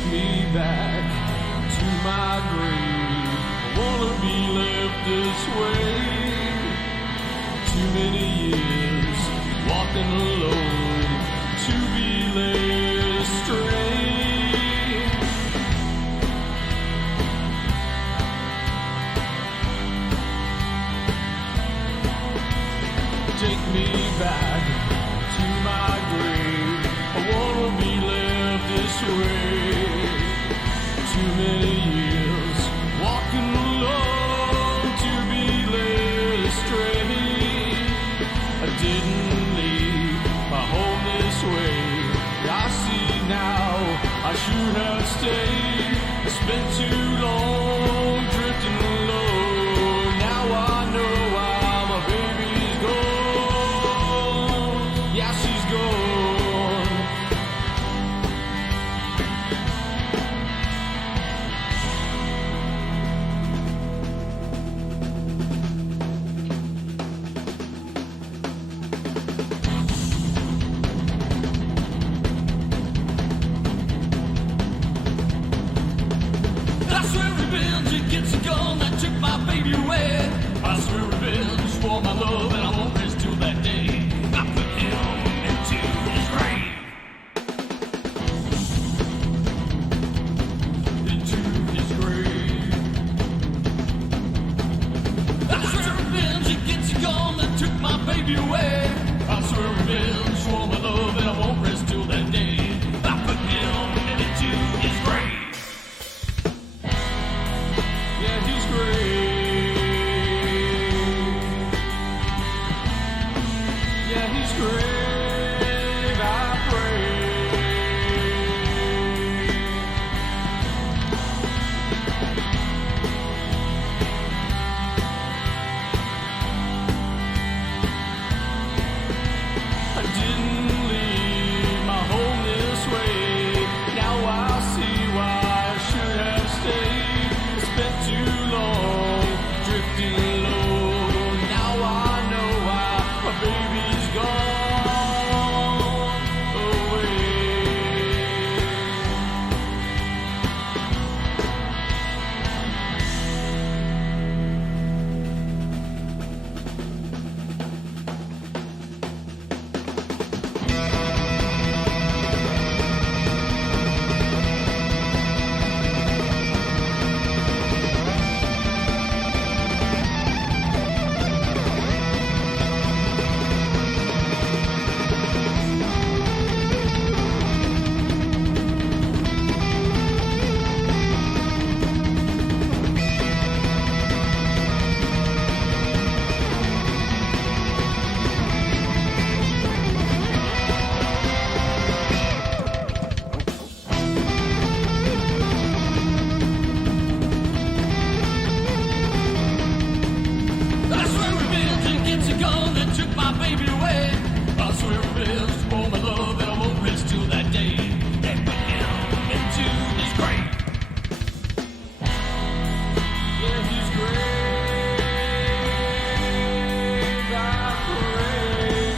Take me back to my grave. I wanna be left this way. Too many years walking alone to be led astray. Take me back to my grave. I wanna be left this way. Too many years walking alone to be led astray. I didn't leave my home this way. I see now I should have stayed. I spent too long drifting alone. Now I know why my baby's gone. Yeah, she's gone. I swear revenge, it gets a gun that took my baby away. I swear revenge for my love, and I won't rest till that day. I put him into his grave. Into his grave. I swear revenge, it gets a gun that took my baby away. I swear revenge for my love, and I won't rest till that day. I put him into his grave. Yeah, he's great. Yeah, he's great. I pray. I didn't leave my home this way. Now I see why I should have stayed. I spent too long drifting alone. Now I know why my baby's gone away. I swear revenge, it gets a gun that took my baby away. I swear revenge for my love, and I won't rest till that day. And put him into his grave. Yeah, he's great. I pray.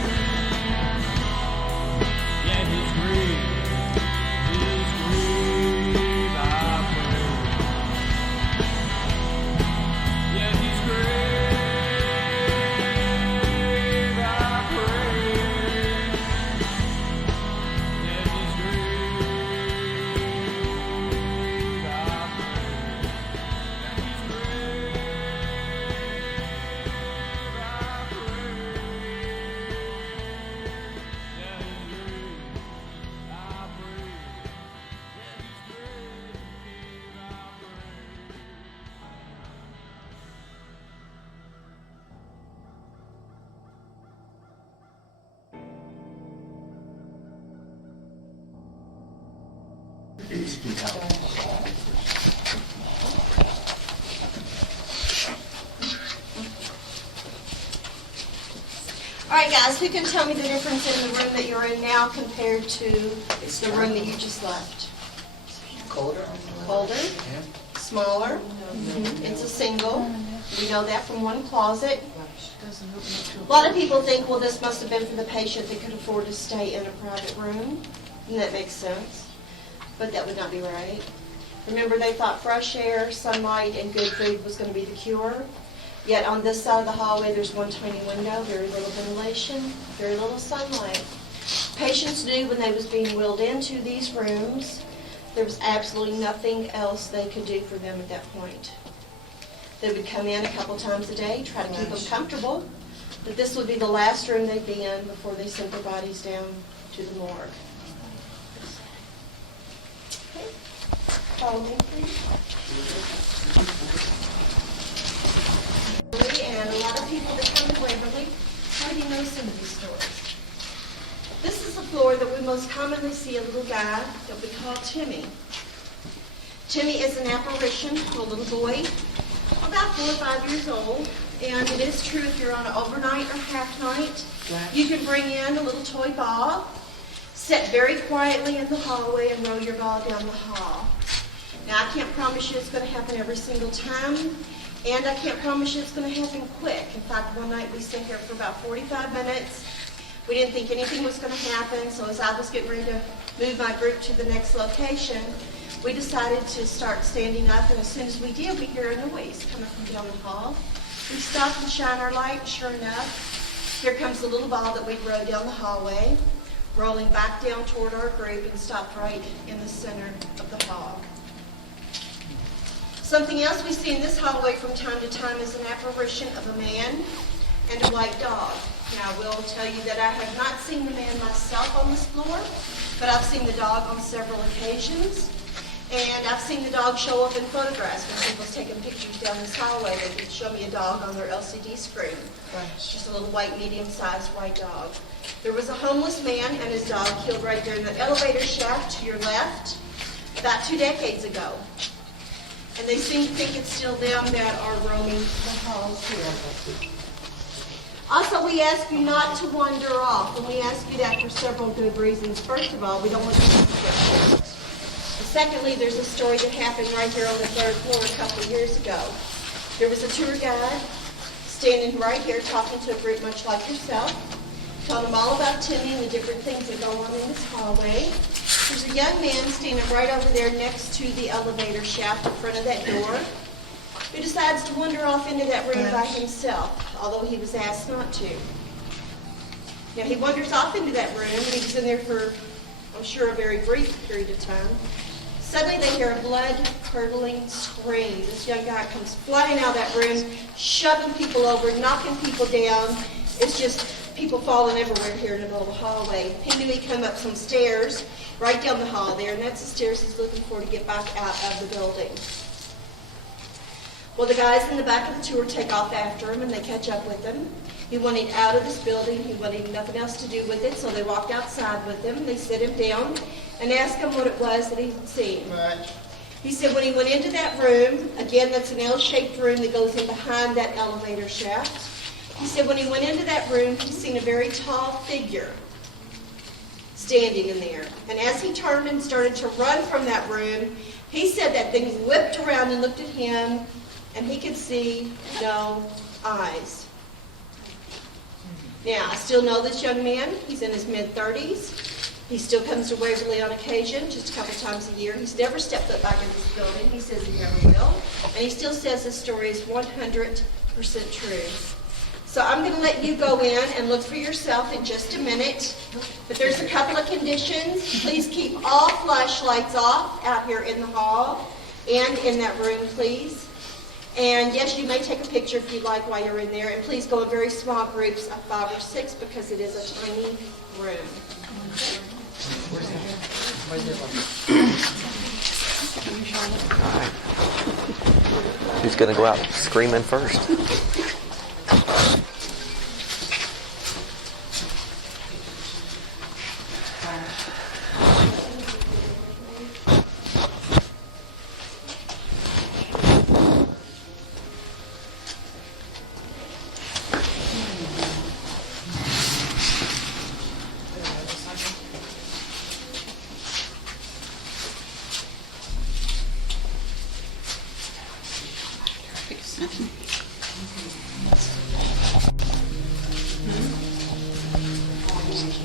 Yeah, he's great. He's great. I pray. Yeah, he's great. I pray. Yeah, he's great. I pray. Yeah, he's great. I pray. Yeah, he's great. I pray. Yeah, he's great. I All right, guys, who can tell me the difference in the room that you're in now compared to the room that you just left? Colder? Colder? Smaller? It's a single. We know that from one closet. A lot of people think, well, this must have been for the patient that could afford to stay in a private room, and that makes sense. but that would not be right. Remember, they thought fresh air, sunlight, and good food was going to be the cure. Yet on this side of the hallway, there's one tiny window, very little ventilation, very little sunlight. Patients knew when they was being wheeled into these rooms, there was absolutely nothing else they could do for them at that point. They would come in a couple times a day, try to keep them comfortable, but this would be the last room they'd be in before they sent their bodies down to the morgue. Okay. Follow me, please. And a lot of people that come to Waverly already know some of these stories. This is the floor that we most commonly see a little guy that we call Timmy. Timmy is an apparition, a little boy, about 4 or 5 years old. And it is true, if you're on an overnight or half night, you can bring in a little toy ball, sit very quietly in the hallway and roll your ball down the hall. Now, I can't promise you it's going to happen every single time, and I can't promise you it's going to happen quick. In fact, one night we sat here for about 45 minutes. We didn't think anything was going to happen, so as I was getting ready to move my group to the next location, we decided to start standing up, and as soon as we did, we hear a noise coming from down the hall. We stop and shine our light. Sure enough, here comes the little ball that we'd rode down the hallway, rolling back down toward our group and stopped right in the center of the hall. Something else we see in this hallway from time to time is an apparition of a man and a white dog. Now, I will tell you that I have not seen the man myself on this floor, but I've seen the dog on several occasions. And I've seen the dog show up in photographs when people's taking pictures down this hallway. They could show me a dog on their LCD screen. Just a little white, medium-sized white dog. There was a homeless man and his dog killed right there in the elevator shaft to your left about 2 decades ago. And they seem to think it's still them that are roaming the halls here. Also, we ask you not to wander off, and we ask you that for several good reasons. First of all, we don't want you to get hurt. Secondly, there's a story that happened right here on the 3rd floor a couple of years ago. There was a tour guide standing right here talking to a group much like yourself, telling them all about Timmy and the different things that go on in this hallway. There's a young man standing right over there next to the elevator shaft in front of that door who decides to wander off into that room by himself, although he was asked not to. Now, he wanders off into that room, and he was in there for, I'm sure, a very brief period of time. Suddenly they hear a blood-curdling scream. This young guy comes flying out of that room, shoving people over, knocking people down. It's just people falling everywhere here in the middle of the hallway. He knew he'd come up some stairs right down the hall there, and that's the stairs he's looking for to get back out of the building. Well, the guys in the back of the tour take off after him, and they catch up with him. He wanted out of this building. He wanted nothing else to do with it, so they walked outside with him. They sit him down and asked him what it was that he'd seen. He said when he went into that room, again, that's an L-shaped room that goes in behind that elevator shaft. He said when he went into that room, he'd seen a very tall figure standing in there. And as he turned and started to run from that room, he said that thing whipped around and looked at him, and he could see no eyes. Now, I still know this young man. He's in his mid-30s. He still comes to Waverly on occasion, just a couple times a year. He's never stepped foot back in this building. He says he never will. And he still says this story is 100% true. So I'm going to let you go in and look for yourself in just a minute. But there's a couple of conditions. Please keep all flashlights off out here in the hall and in that room, please. And yes, you may take a picture if you'd like while you're in there. And please go in very small groups of 5 or 6 because it is a tiny room. Who's going to go out screaming first?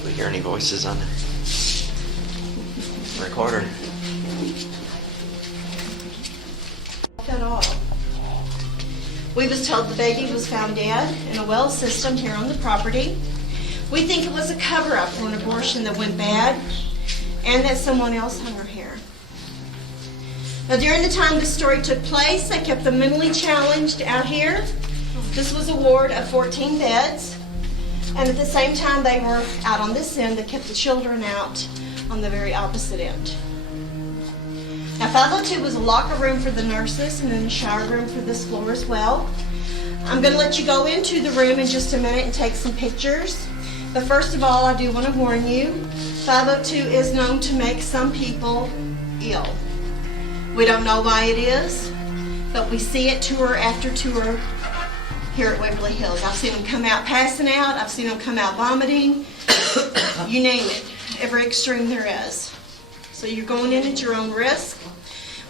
Do we hear any voices on the recorder? At all. We was told the baby was found dead in a well system here on the property. We think it was a cover-up for an abortion that went bad and that someone else hung her hair. Now, during the time this story took place, they kept the mentally challenged out here. This was a ward of 14 beds. And at the same time they were out on this end, they kept the children out on the very opposite end. Now, 502 was a locker room for the nurses and then a shower room for this floor as well. I'm going to let you go into the room in just a minute and take some pictures. But first of all, I do want to warn you, 502 is known to make some people ill. We don't know why it is, but we see it tour after tour here at Waverly Hills. I've seen them come out passing out. I've seen them come out vomiting. You name it, every extreme there is. So you're going in at your own risk.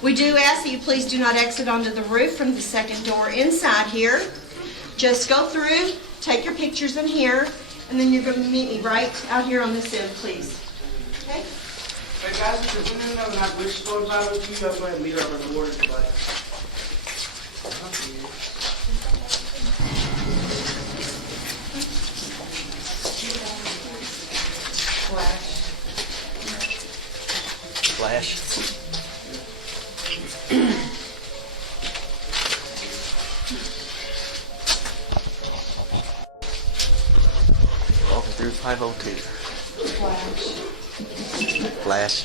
We do ask that you please do not exit onto the roof from the second door inside here. Just go through, take your pictures in here, and then you're going to meet me right out here on this end, please. Okay? Hey guys, if you know not which store is out of you, guys go ahead and meet up in the water supply. Flash. Walking through 502. Flash.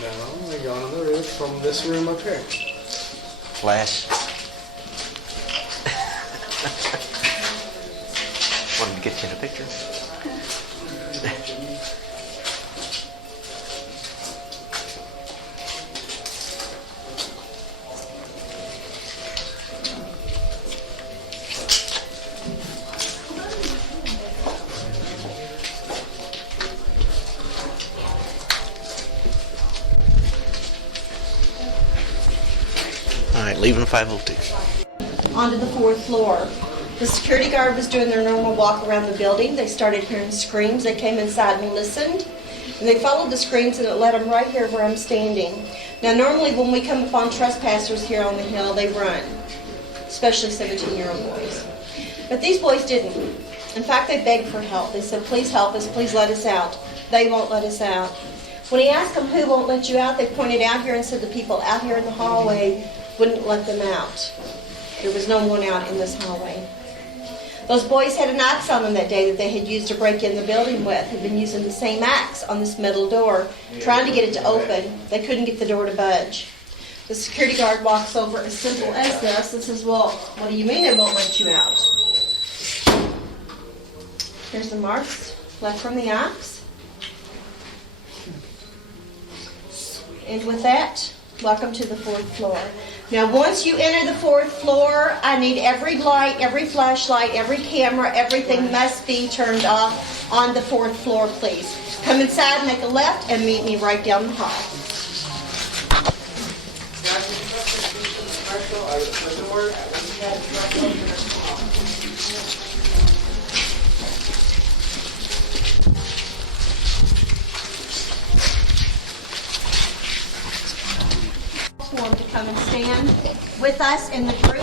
No, we're going on the roof from this room up here. Flash. Wanted to get you in a picture. All right, leaving 502. Onto the fourth floor. The security guard was doing their normal walk around the building. They started hearing screams. They came inside and listened. And they followed the screams and it led them right here where I'm standing. Now normally when we come upon trespassers here on the hill, they run. Especially 17-year-old boys. But these boys didn't. In fact, they begged for help. They said, please help us, please let us out. They won't let us out. When he asked them who won't let you out, they pointed out here and said the people out here in the hallway wouldn't let them out. There was no one out in this hallway. Those boys had an axe on them that day that they had used to break in the building with. Had been using the same axe on this metal door, trying to get it to open. They couldn't get the door to budge. The security guard walks over as simple as this and says, well, what do you mean they won't let you out? Here's the marks left from the axe. And with that, welcome to the fourth floor. Now, once you enter the fourth floor, I need every light, every flashlight, every camera, everything must be turned off on the fourth floor, please. Come inside, make a left, and meet me right down the hall. To come and stand with us in the group.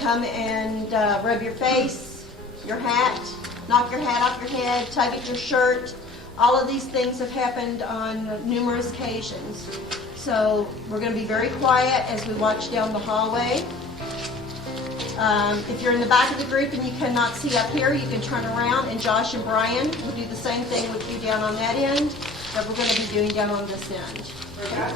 Come and rub your face, your hat, knock your hat off your head, tug at your shirt. All of these things have happened on numerous occasions. So we're going to be very quiet as we watch down the hallway. If you're in the back of the group and you cannot see up here, you can turn around and Josh and Brian will do the same thing with you down on that end that we're going to be doing down on this end. Go ahead.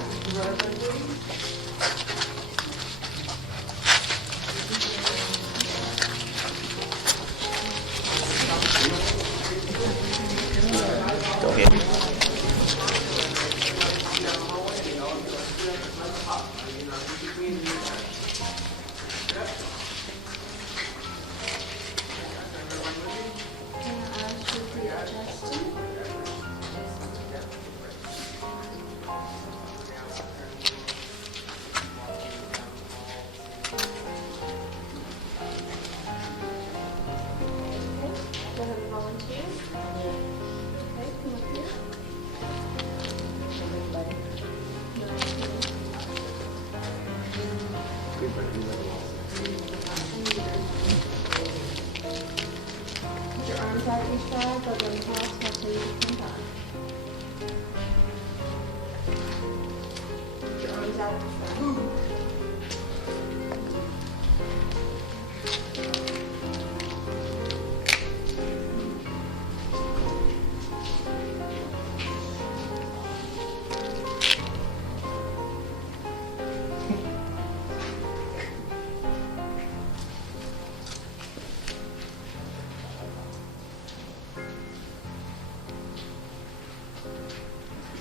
Put your arms out at your side, but then pause, I'll tell you to come back. Put your arms out at your side.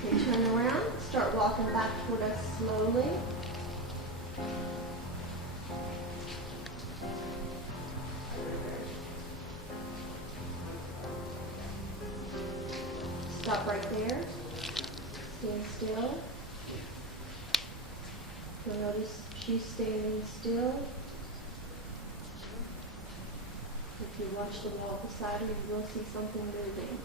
Okay, turn around, start walking back toward us slowly. Stop right there. Stand still. You'll notice she's standing still. If you watch the wall beside her, you will see something moving.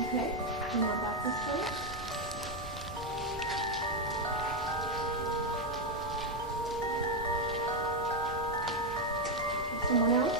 Okay, come on back this way. Someone else?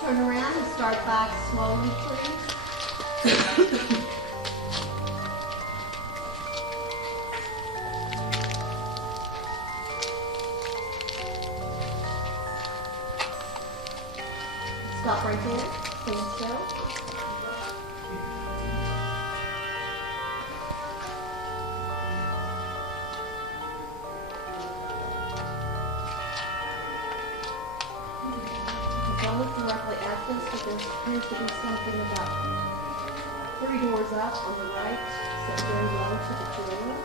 Turn around and start back slowly, please. Stop right there. Stand still. Don't look directly at this, but there appears to be something about 3 doors up on the right, set very low to the door.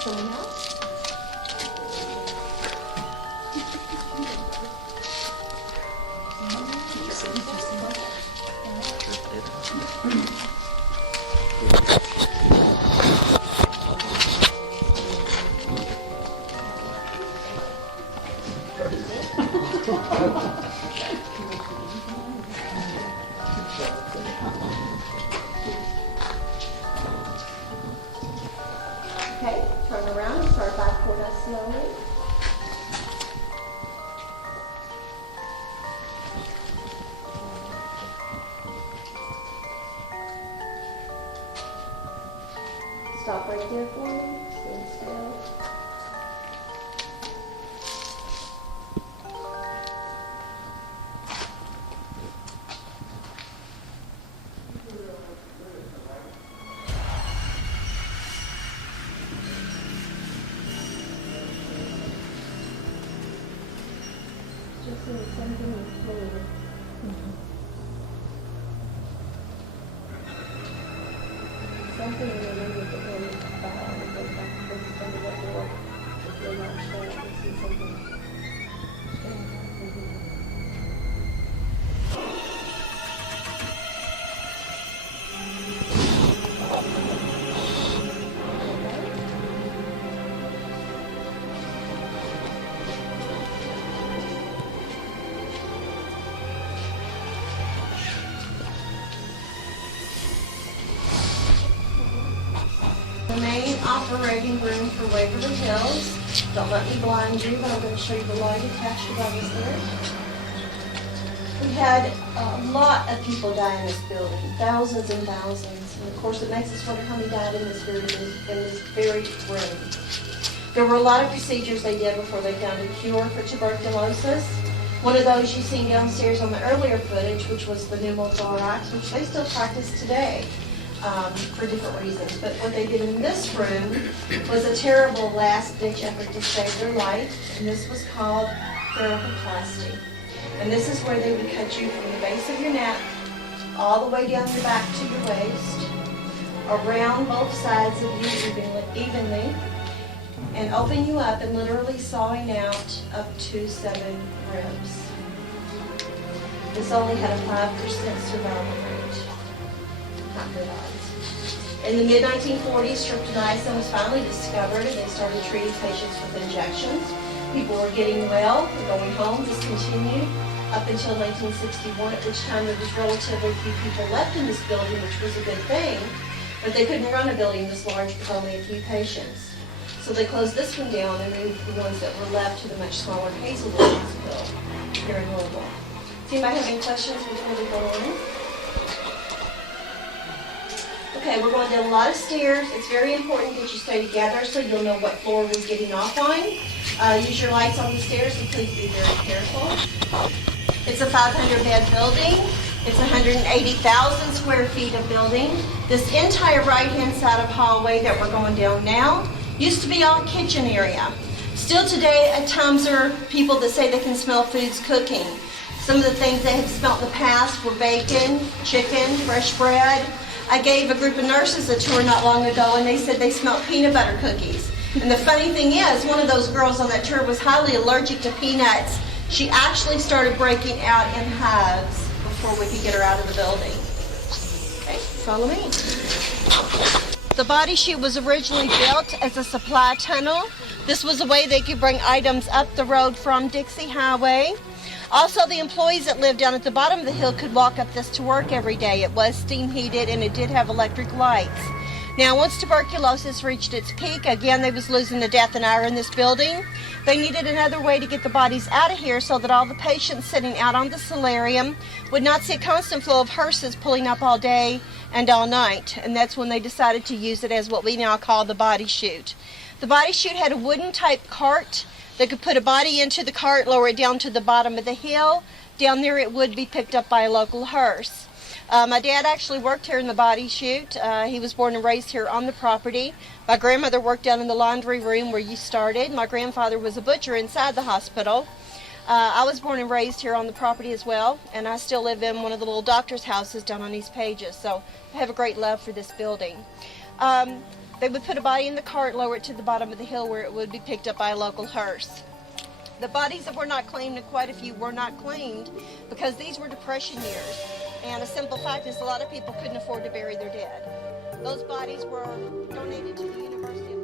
Someone else? Okay, turn around and start back toward us slowly. Stop right there for me. Stand still. Just seeing something in the fluid. Something in the room with the end goes back to the door. If you're not sure, you see something operating room for Waverly Hills. Don't let me blind you, but I'm going to show you the light attached above us there. We had a lot of people die in this building, thousands and thousands. And of course, it makes us wonder how many died in this very room. There were a lot of procedures they did before they found a cure for tuberculosis. One of those you've seen downstairs on the earlier footage, which was the pneumothorax, which they still practice today for different reasons. But what they did in this room was a terrible last-ditch effort to save their life, and this was called therapoplasty. And this is where they would cut you from the base of your neck all the way down your back to your waist, around both sides of you evenly, and open you up and literally sawing out up to 7 ribs. This only had a 5% survival rate. Not good odds. In the mid-1940s, streptomycin was finally discovered, and they started treating patients with injections. People were getting well, going home, discontinued, up until 1961, at which time there was relatively few people left in this building, which was a good thing, but they couldn't run a building this large with only a few patients. So they closed this one down and moved the ones that were left to the much smaller Hazelwood Hospital here in Louisville. Does anybody have any questions before we go on? Okay, we're going down a lot of stairs. It's very important that you stay together so you'll know what floor we're getting off on. Use your lights on the stairs, and please be very careful. It's a 500-bed building. It's 180,000 square feet of building. This entire right-hand side of hallway that we're going down now used to be all kitchen area. Still today, at times there are people that say they can smell foods cooking. Some of the things they have smelled in the past were bacon, chicken, fresh bread. I gave a group of nurses a tour not long ago, and they said they smelled peanut butter cookies. And the funny thing is, one of those girls on that tour was highly allergic to peanuts. She actually started breaking out in hives before we could get her out of the building. Okay, follow me. The body chute was originally built as a supply tunnel. This was a way they could bring items up the road from Dixie Highway. Also, the employees that lived down at the bottom of the hill could walk up this to work every day. It was steam heated and it did have electric lights. Now, once tuberculosis reached its peak, again, they was losing to death and hour in this building. They needed another way to get the bodies out of here so that all the patients sitting out on the solarium would not see a constant flow of hearses pulling up all day and all night. And that's when they decided to use it as what we now call the body chute. The body chute had a wooden type cart. They could put a body into the cart, lower it down to the bottom of the hill. Down there it would be picked up by a local hearse. My dad actually worked here in the body chute. He was born and raised here on the property. My grandmother worked down in the laundry room where you started. My grandfather was a butcher inside the hospital. I was born and raised here on the property as well, and I still live in one of the little doctor's houses down on East Pages, so I have a great love for this building. They would put a body in the cart, lower it to the bottom of the hill where it would be picked up by a local hearse. The bodies that were not claimed, and quite a few were not claimed, because these were Depression years. And a simple fact is a lot of people couldn't afford to bury their dead. Those bodies were donated to the University of